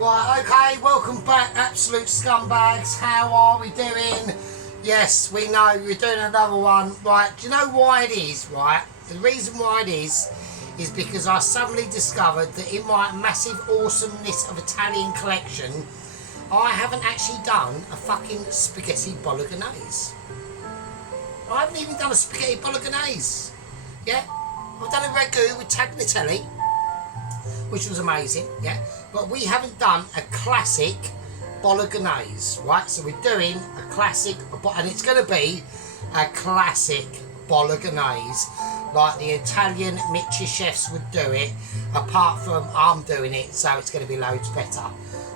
Right, okay, welcome back, absolute scumbags. How are we doing? Yes, we know we're doing another one. Right, do you know why it is, right? The reason why it is because I suddenly discovered that in my massive awesomeness of Italian collection, I haven't actually done a fucking spaghetti bolognese. I haven't even done a spaghetti bolognese. Yeah, I've done a ragu with tagliatelle, which was amazing, yeah, but we haven't done a classic bolognese, right? So we're doing a classic, and it's going to be a classic bolognese, like the Italian Michelin chefs would do it, apart from I'm doing it, so it's going to be loads better.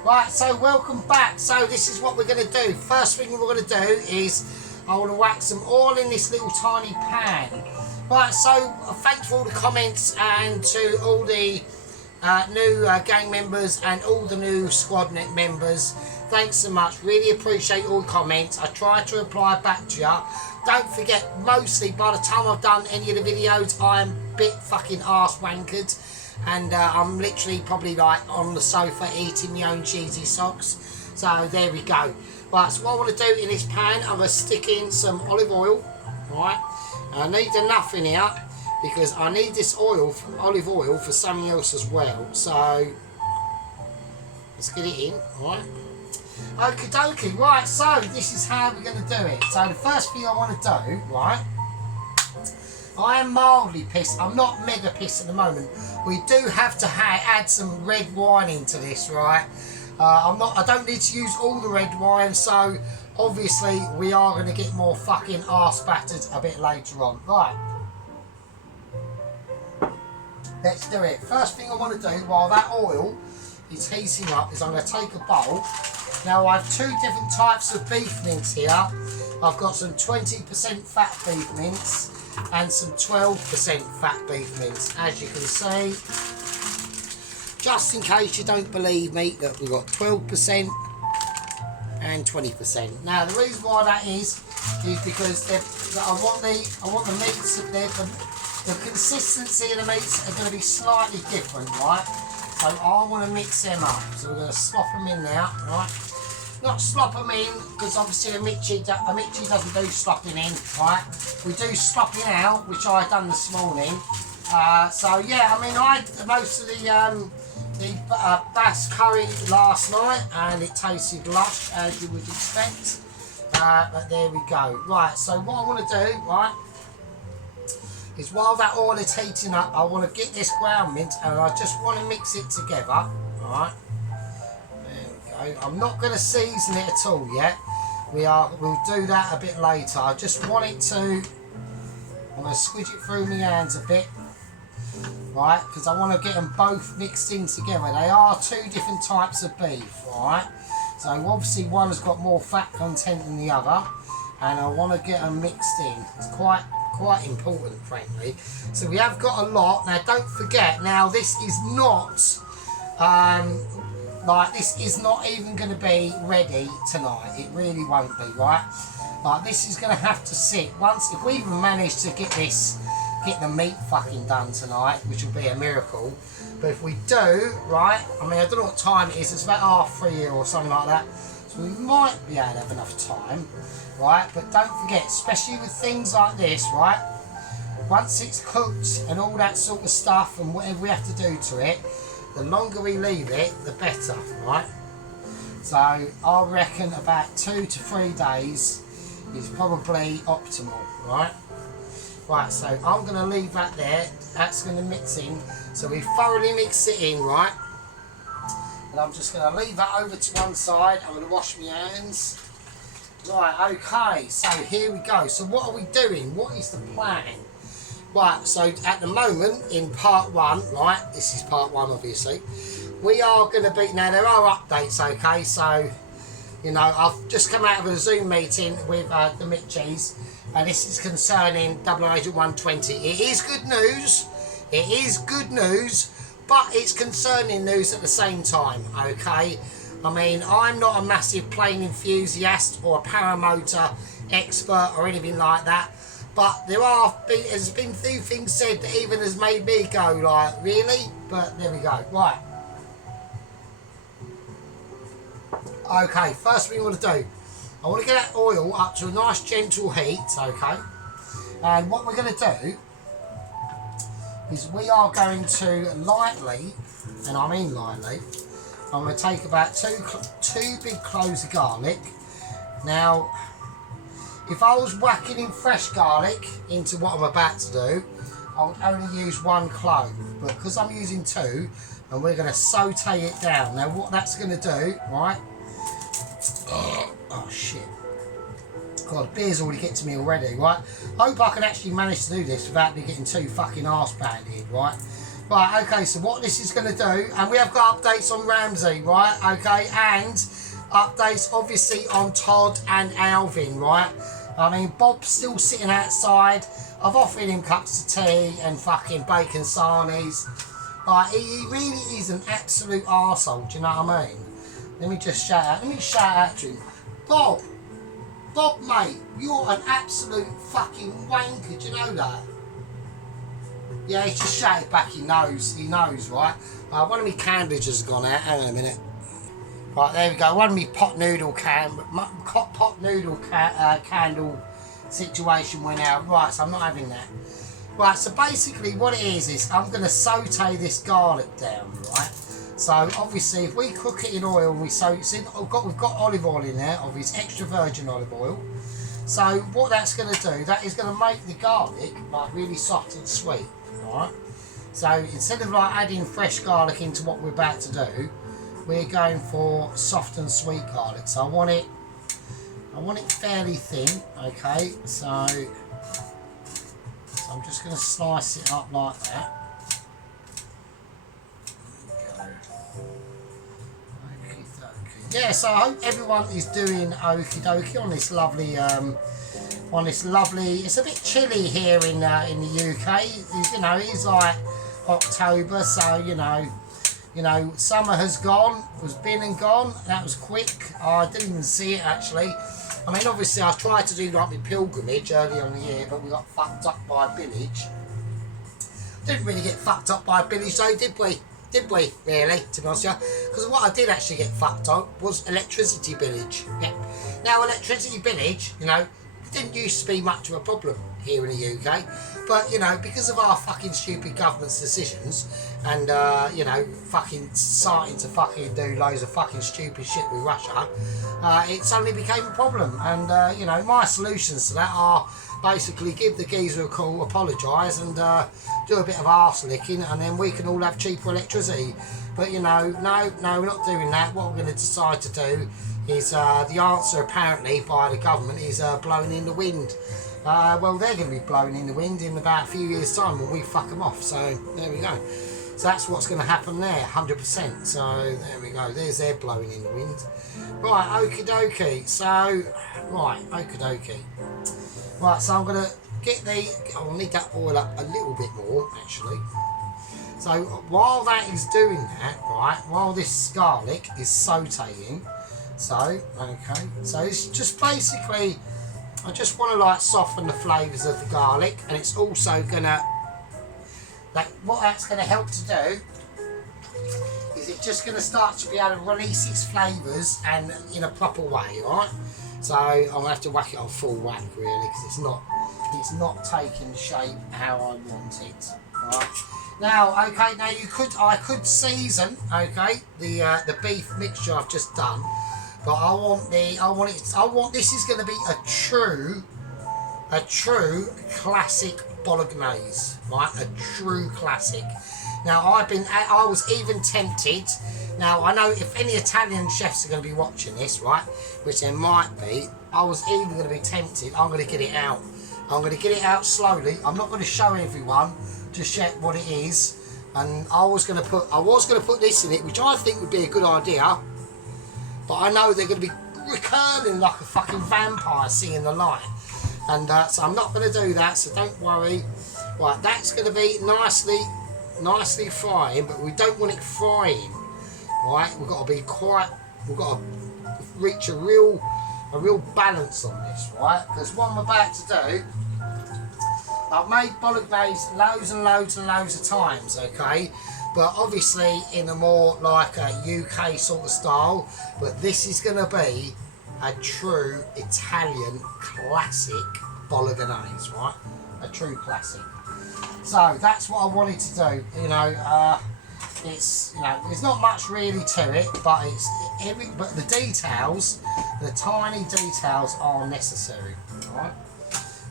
Right, so welcome back. So this is what we're going to do. First thing we're going to do is I want to whack some oil in this little tiny pan. Right, so thanks for all the comments and to all the new gang members and all the new squadnet members. Thanks so much, really appreciate all the comments. I try to reply back to you. Don't forget, mostly by the time I've done any of the videos, I'm a bit fucking arse wankered, and I'm literally probably like on the sofa eating my own cheesy socks. So there we go. Right, so what I want to do in this pan, I'm going to stick in some olive oil. Right, I need enough in here because I need this oil, olive oil, for something else as well. So let's get it in. Right. Okie dokie. Right, so this is how we're going to do it. So the first thing I want to do, right, I am mildly pissed. I'm not mega pissed at the moment. We do have to add some red wine into this, right? I don't need to use all the red wine, so obviously we are going to get more fucking arse battered a bit later on. Right. Let's do it. First thing I want to do while that oil is heating up is I'm going to take a bowl. Now I have two different types of beef mince here. I've got some 20% fat beef mince and some 12% fat beef mince. As you can see, just in case you don't believe me, that we've got 12% and 20%. Now the reason why that is because I want the meats, the consistency of the meats are going to be slightly different, right? So I want to mix them up. So we're going to slop them in now, right? Not slop them in, because obviously a Michi doesn't do slopping in, right? We do slopping out, which I done this morning. So yeah, I mean, I had most of the bass curry last night, and it tasted lush, as you would expect. But there we go. Right, so what I want to do, right, is while that oil is heating up, I want to get this ground mint, and I just want to mix it together. Alright, there we go. I'm not going to season it at all yet. We'll do that a bit later. I just want it to, I'm going to squidge it through my hands a bit, right, because I want to get them both mixed in together. They are two different types of beef, alright. So obviously one has got more fat content than the other, and I want to get them mixed in. It's quite important, frankly. So we have got a lot. Now don't forget, now this is not this is not even going to be ready tonight. It really won't be, right? Like, this is going to have to sit once, if we even manage to get the meat fucking done tonight, which will be a miracle. But if we do, right, I mean, I don't know what time it is, it's about 3:30 or something like that, so we might be able to have enough time, right? But don't forget, especially with things like this, right, once it's cooked and all that sort of stuff and whatever we have to do to it, the longer we leave it, the better, right? So I reckon about 2 to 3 days is probably optimal, right? Right, so I'm going to leave that there. That's going to mix in. So we thoroughly mix it in, right? And I'm just going to leave that over to one side. I'm going to wash my hands. Right, okay, so here we go. So what are we doing? What is the plan? Right, so at the moment in part one, right, this is part one obviously, we are going to be, now there are updates, okay, so, you know, I've just come out of a Zoom meeting with the Mitchies, and this is concerning Double Agent 120. It is good news. It is good news, but it's concerning news at the same time, okay? I mean, I'm not a massive plane enthusiast or a paramotor expert or anything like that, but there's been few things said that even has made me go like, really? But there we go. Right. Okay, first thing we want to do, I want to get that oil up to a nice gentle heat, okay? And what we're going to do is we are going to lightly, and I mean lightly, I'm going to take about two big cloves of garlic. Now, if I was whacking in fresh garlic into what I'm about to do, I would only use 1 clove, but because I'm using 2, and we're going to saute it down. Now, what that's going to do, right? Oh shit. God, the beer's already getting to me already, right? I hope I can actually manage to do this without me getting too fucking arse-banded, right? Right, okay, so what this is going to do, and we have got updates on Ramsey, right? Okay, and updates obviously on Todd and Alvin, right? I mean, Bob's still sitting outside. I've offered him cups of tea and fucking bacon sarnies. Like, he really is an absolute arsehole, do you know what I mean? Let me just shout out to him. Bob, mate, you're an absolute fucking wanker, do you know that? Yeah, he's just shouted back, he knows, right? One of my candles has gone out, hang on a minute. Right, there we go, one of my pot noodle candle situation went out. Right, so I'm not having that. Right, so basically what it is I'm going to saute this garlic down, right? So obviously if we cook it in oil and we saute it, we've got olive oil in there, obviously extra virgin olive oil. So what that's going to do, that is going to make the garlic like really soft and sweet, right? So instead of like adding fresh garlic into what we're about to do, we're going for soft and sweet garlic. So I want it fairly thin, okay? So I'm just going to slice it up like that. Yeah, so I hope everyone is doing okie dokie on this lovely, it's a bit chilly here in the UK. You know, it's like October, so you know, summer has been and gone. That was quick. I didn't even see it actually. I mean, obviously I tried to do like my pilgrimage early on in the year, but we got fucked up by a village. Didn't really get fucked up by a village though, did we? Did we, really, to be honest with you? Because what I did actually get fucked up was electricity billage. Yeah. Now, electricity billage, you know, didn't used to be much of a problem here in the UK. But, you know, because of our fucking stupid government's decisions and, you know, fucking starting to fucking do loads of fucking stupid shit with Russia, it suddenly became a problem. And, you know, my solutions to that are basically give the geezer a call, apologise and do a bit of arse licking, and then we can all have cheaper electricity. But you know, no, we're not doing that. What we're going to decide to do is the answer apparently by the government is blowing in the wind. Well, they're going to be blowing in the wind in about a few years' time when we fuck them off. So there we go. So that's what's going to happen there, 100%. So there we go. There's their blowing in the wind. Right, okie dokie. So right, okie dokie. Right, so I'm going to I'll need that oil up a little bit more, actually. So while that is doing that, right, while this garlic is sauteing, so, okay, so it's just basically, I just want to like soften the flavours of the garlic, and it's also going to, like, what that's going to help to do is it's just going to start to be able to release its flavours and in a proper way, right? So I'm going to have to whack it on full whack really, because it's not taking shape how I want it. Right. Now, okay, now I could season, okay, the beef mixture I've just done, but I want this is going to be a true classic Bolognese, right? A true classic. Now I was even tempted. Now I know if any Italian chefs are going to be watching this, right, which there might be, I was even going to be tempted. I'm going to get it out. I'm going to get it out slowly. I'm not going to show everyone just yet what it is. And I was going to put this in it, which I think would be a good idea. But I know they're going to be recurring like a fucking vampire seeing the light. And so I'm not going to do that, so don't worry. Right, that's going to be nicely frying, but we don't want it frying. Right, we've got to be quite, we've got to reach a real balance on this, right? Because what I'm about to do, I've made Bolognese loads and loads and loads of times, okay? But obviously in a more like a UK sort of style. But this is going to be a true Italian classic Bolognese, right? A true classic. So that's what I wanted to do. You know, it's, you know, there's not much really to it, but but the details, the tiny details are necessary, right?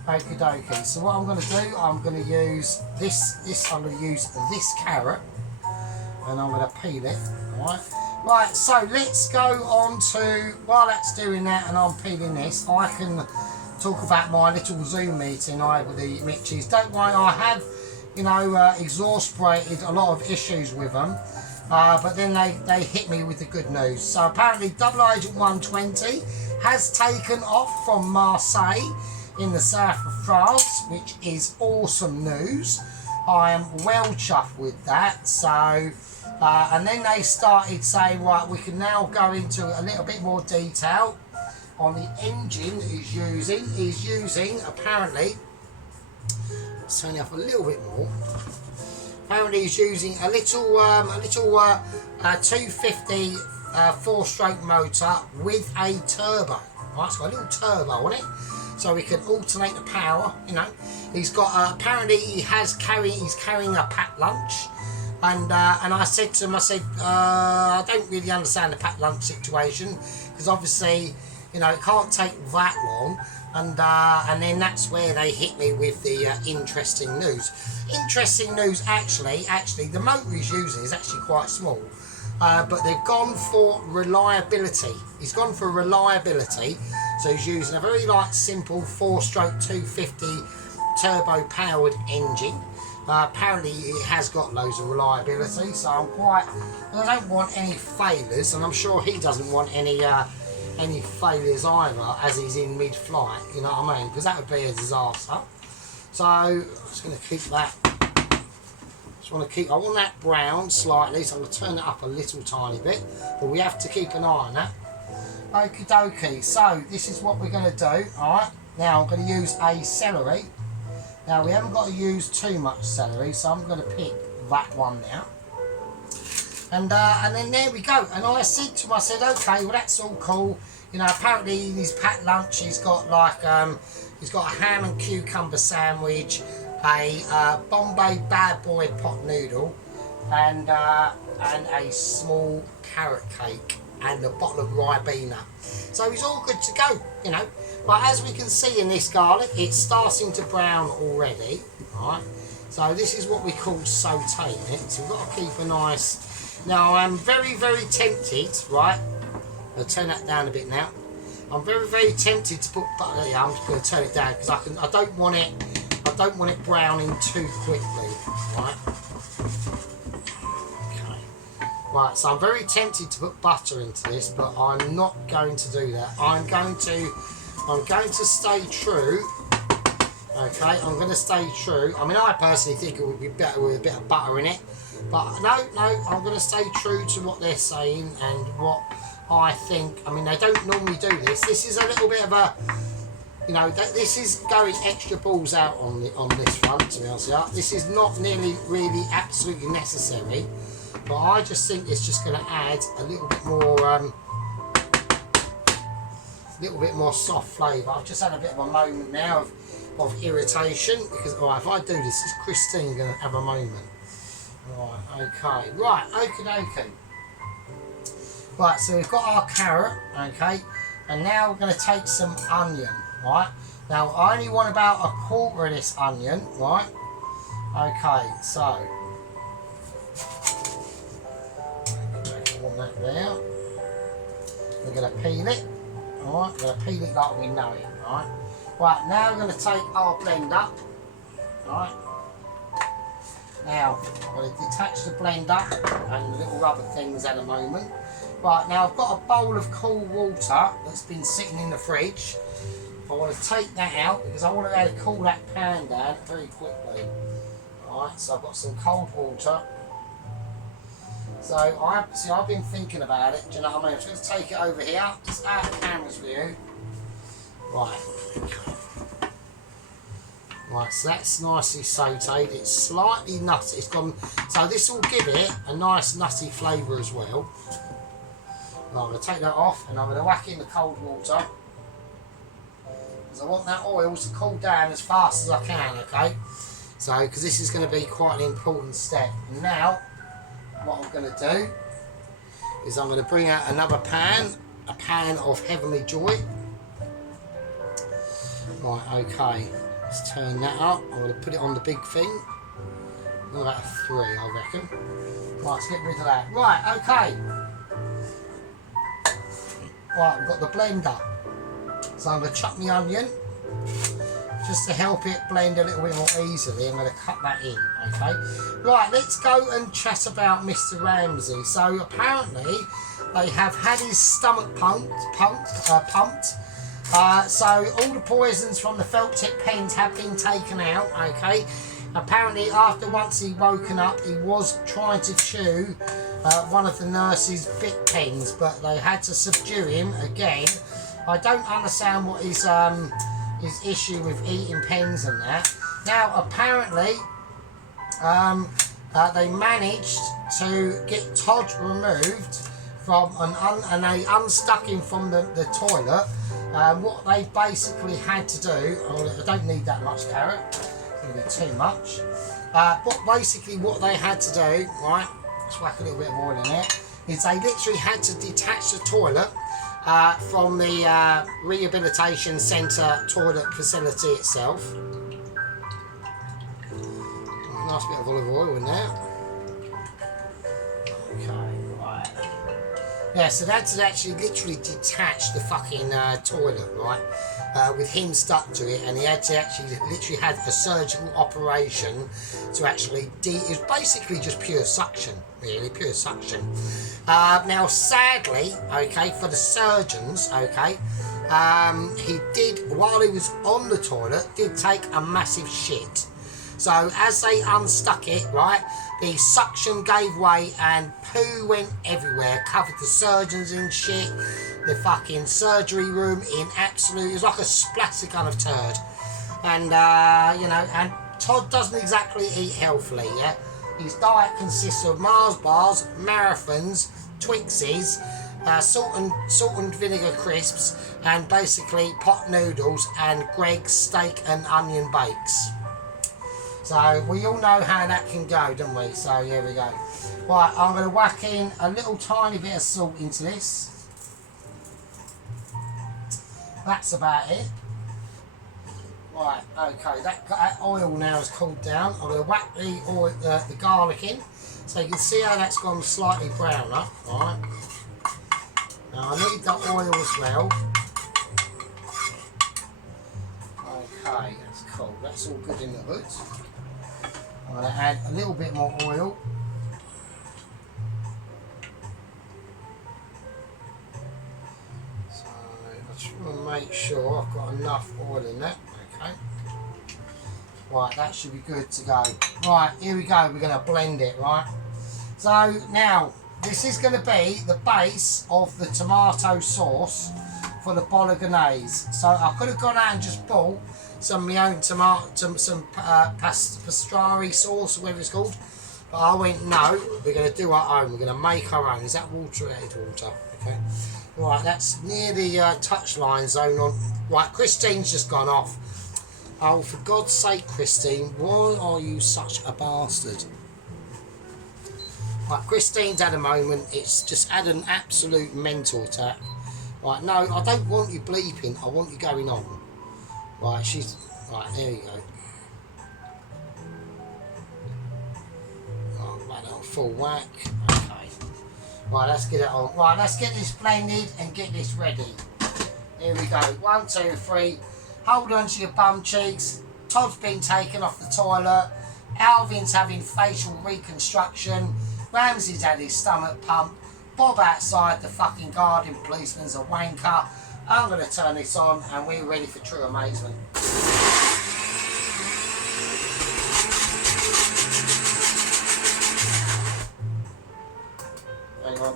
Okie dokie. So what I'm going to do, I'm going to use this. I'm going to use this carrot, and I'm going to peel it. Right. Right. So let's go on to, while that's doing that, and I'm peeling this, I can talk about my little Zoom meeting I had with the Mitchies. Don't worry, I have, you know, exasperated a lot of issues with them, but then they hit me with the good news. So apparently Double Agent 120 has taken off from Marseille in the south of France, which is awesome news. I am well chuffed with that. So and then they started saying, right, we can now go into a little bit more detail on the engine that he's using apparently. Let's turn it up a little bit more. Apparently he's using a little 250 4-stroke motor with a turbo. Right, it's got a little turbo on it, so we can alternate the power. You know, he's got apparently he's carrying a packed lunch, and I said to him, I don't really understand the packed lunch situation, because obviously, you know, it can't take that long. And then that's where they hit me with the interesting news. Interesting news, actually, the motor he's using is actually quite small, but they've gone for reliability. He's gone for reliability, so he's using a very simple 4-stroke 250 turbo-powered engine. Apparently, it has got loads of reliability, so I don't want any failures, and I'm sure he doesn't want any failures either as he's in mid-flight, you know what I mean, because that would be a disaster. So I'm just going to keep that, I want that brown slightly, so I'm going to turn it up a little tiny bit, but we have to keep an eye on that. Okie dokie, so this is what we're going to do. Alright, now I'm going to use a celery. Now we haven't got to use too much celery, so I'm going to pick that one now. And then there we go. And I said to him, okay, well that's all cool. You know, apparently in his packed lunch he's got he's got a ham and cucumber sandwich, a Bombay Bad Boy pot noodle, and a small carrot cake and a bottle of Ribena. So he's all good to go, you know. But as we can see in this garlic, it's starting to brown already, right? So this is what we call sautéing it. So we've got to keep a nice. Now I'm very, very tempted, right? I'll turn that down a bit now. I'm very, very tempted to put butter. Yeah, I'm just going to turn it down because I don't want it browning too quickly, right? Okay. Right, so I'm very tempted to put butter into this, but I'm not going to do that. I'm going to stay true. Okay, I'm going to stay true. I mean, I personally think it would be better with a bit of butter in it, but no, I'm going to stay true to what they're saying and what I think. I mean, they don't normally do this. This is a little bit of a, you know, this is going extra balls out on this front, to be honest with you. This is not nearly really absolutely necessary, but I just think it's just going to add a little bit more soft flavour. I've just had a bit of a moment now of irritation because, alright, if I do this, is Christine going to have a moment? Right, okay, right, okie dokie. Right, so we've got our carrot, okay, and now we're going to take some onion, right? Now, I only want about a quarter of this onion, right? Okay, so I want that there. We're going to peel it, alright? We're going to peel it like we know it, right? Right, now we're going to take our blender, right? Now, I'm going to detach the blender and the little rubber things at the moment. Right, now I've got a bowl of cool water that's been sitting in the fridge. I want to take that out because I want to be able to cool that pan down very quickly. Alright, so I've got some cold water. So I've been thinking about it, do you know what I mean? I'm just going to take it over here, just out of camera's view. Right. Right, so that's nicely sautéed. It's slightly nutty. It's gone. So this will give it a nice nutty flavour as well. Now I'm going to take that off and I'm going to whack in the cold water. Because I want that oil to cool down as fast as I can, okay? So, because this is going to be quite an important step. And now, what I'm going to do is I'm going to bring out another pan, a pan of Heavenly Joy. Right, okay, let's turn that up. I'm going to put it on the big thing. About 3, I reckon. Right, let's get rid of that. Right, okay. Right, we've got the blender. So I'm going to chop my onion. Just to help it blend a little bit more easily, I'm going to cut that in, okay? Right, let's go and chat about Mr. Ramsay. So apparently, they have had his stomach pumped. So all the poisons from the felt tip pens have been taken out, okay? Apparently, once he woken up, he was trying to chew one of the nurse's bit pens, but they had to subdue him again. I don't understand what his issue with eating pens and that. Now, apparently, they managed to get Todd removed from and they unstuck him from the toilet. What they basically had to do, I don't need that much carrot, it's going to be too much. But basically what they had to do, right, let's whack a little bit of oil in it, is they literally had to detach the toilet from the rehabilitation centre toilet facility itself. Nice bit of olive oil in there. Okay, right. Yeah, so that's actually literally detached the fucking toilet, right? With him stuck to it, and he had to actually literally had a surgical operation to actually it was basically just pure suction, really, pure suction. Now, sadly, okay, for the surgeons, okay, he did, while he was on the toilet, did take a massive shit. So as they unstuck it, right, the suction gave way and poo went everywhere, covered the surgeons in shit, the fucking surgery room in absolute, it was like a splatter gun of turd. And, you know, and Todd doesn't exactly eat healthily, yeah? His diet consists of Mars bars, marathons, Twixies, salt and vinegar crisps, and basically pot noodles and Greg's steak and onion bakes. So we all know how that can go, don't we? So here we go. Right, I'm going to whack in a little tiny bit of salt into this. That's about it. Right, okay, that oil now has cooled down. I'm going to whack the oil, the garlic in, so you can see how that's gone slightly browner. Right. Now I need the oil as well. Okay, that's cool. That's all good in the hood. I'm going to add a little bit more oil. So I just want to make sure I've got enough oil in that. Okay. Right, that should be good to go. Right, here we go. We're going to blend it, right? So now, this is going to be the base of the tomato sauce for the Bolognese. So I could have gone out and just bought some of my own pastrami sauce, or whatever it's called. But I went, no, we're going to do our own. We're going to make our own. Is that water? It is water. Okay. Right, that's near the touchline zone on. Right, Christine's just gone off. Oh, for God's sake, Christine, why are you such a bastard? Right, Christine's had a moment. It's just had an absolute mental attack. Right, no, I don't want you bleeping. I want you going on. Right, she's... Right, there you go. Oh, right, on full whack. Okay. Right, let's get it on. Right, let's get this blended and get this ready. Here we go. 1, 2, 3. Hold on to your bum cheeks. Todd's been taken off the toilet. Alvin's having facial reconstruction. Ramsay's had his stomach pumped. Bob outside the fucking garden policeman's a wanker. I'm going to turn this on and we're ready for true amazement. Hang on.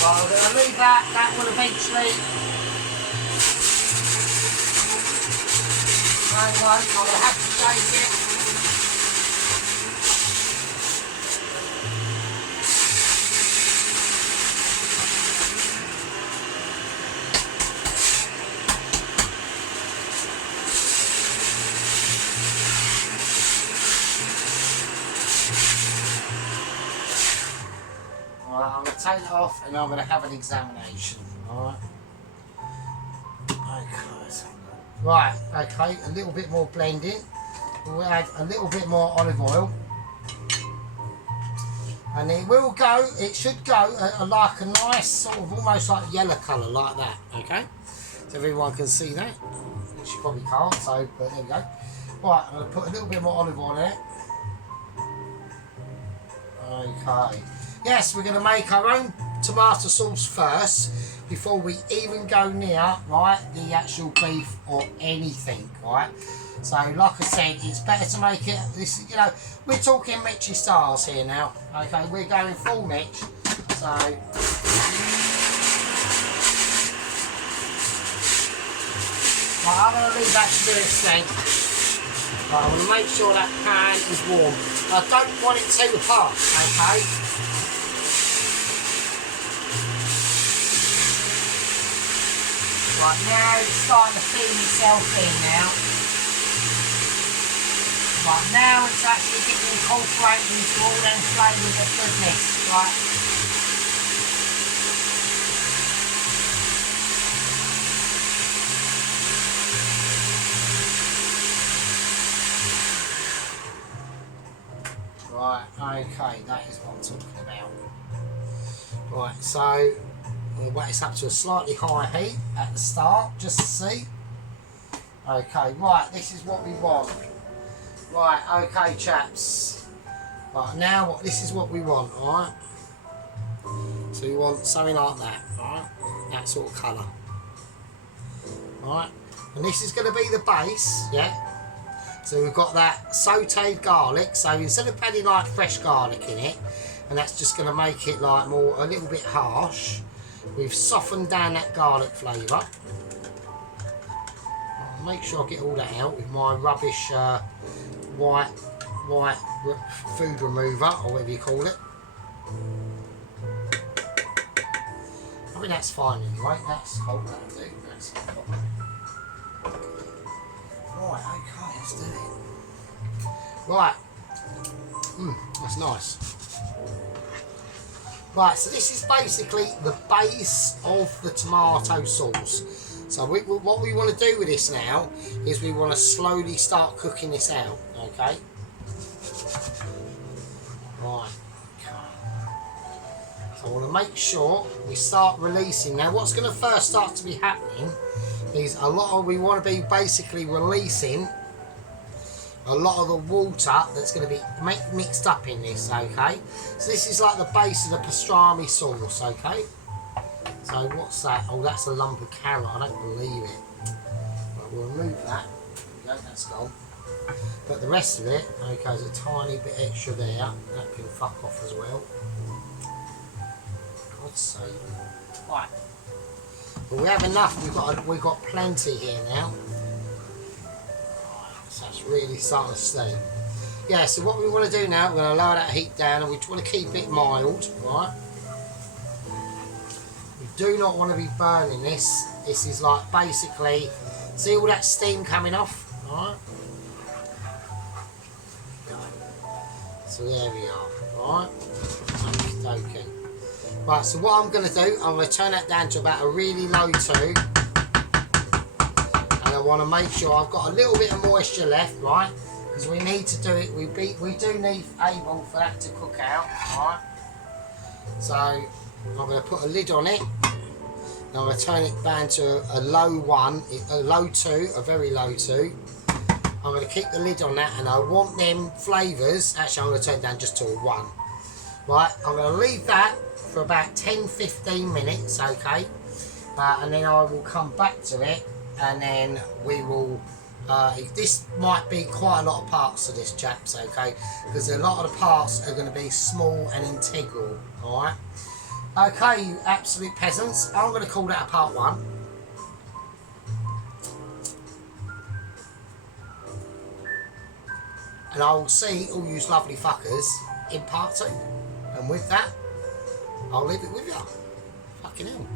Right, I'm going to leave that. That will eventually... Hang on, I'm going to have to shake it. I'm going to take it off and I'm going to have an examination. Alright. Right, okay, a little bit more blending. We'll add a little bit more olive oil. And it will go, it should go like a nice sort of almost like yellow colour like that, okay? So everyone can see that. Which you probably can't, so, but there we go. Right, I'm going to put a little bit more olive oil in it. Okay. Yes, we're going to make our own tomato sauce first before we even go near, right, the actual beef or anything, right? So, like I said, it's better to make it, this, you know, we're talking Mitchy styles here now, okay? We're going full Mitch, so... Right, I'm going to leave that to do its thing. Right, I'm going to make sure that pan is warm. I don't want it too hot, okay? Right, now it's starting to feed itself in now. Right, now it's actually getting incorporated into all them flavours of goodness, right? Right, okay, that is what I'm talking about. Right, so we'll wet this up to a slightly higher heat at the start, just to see. Okay, right, this is what we want. Right, okay, chaps. Right, now this is what we want, alright? So we want something like that, alright? That sort of colour. Alright? And this is going to be the base, yeah? So we've got that sautéed garlic, so instead of adding like fresh garlic in it, and that's just going to make it like more, a little bit harsh, we've softened down that garlic flavour. I'll make sure I get all that out with my rubbish white food remover, or whatever you call it. I mean, that's fine anyway, that's cool, that'll do, that's cool. Right, okay, let's do it. Right, that's nice. Right, so this is basically the base of the tomato sauce. So what we want to do with this now is we want to slowly start cooking this out, okay? Right, okay. So I want to make sure we start releasing. Now what's going to first start to be happening is we want to be basically releasing a lot of the water that's going to be mixed up in this, okay? So this is like the base of the pastrami sauce, okay? So what's that? Oh, that's a lump of carrot. I don't believe it. Right, we'll remove that. There we go, that's gone. But the rest of it, okay, there's a tiny bit extra there. That can fuck off as well. God's sake. Right. But we have enough. We've got plenty here now. So it's really starting to steam. Yeah, so what we want to do now, we're going to lower that heat down and we want to keep it mild, right? We do not want to be burning this. This is like basically, see all that steam coming off, right? So there we are, right? Okay. Right, so what I'm going to do, I'm going to turn that down to about a really low 2. I want to make sure I've got a little bit of moisture left, right? Because we need to do it. We do need able for that to cook out, right? So I'm going to put a lid on it. And I'm going to turn it down to a low 1, a low 2, a very low 2. I'm going to keep the lid on that, and I want them flavours. Actually, I'm going to turn it down just to a 1. Right, I'm going to leave that for about 10-15 minutes, okay? And then I will come back to it, and then we will this might be quite a lot of parts of this, chaps, okay, because a lot of the parts are going to be small and integral. All right, okay, you absolute peasants, I'm going to call that a part 1, and I will see all you lovely fuckers in part 2, and with that I'll leave it with you. Fucking hell.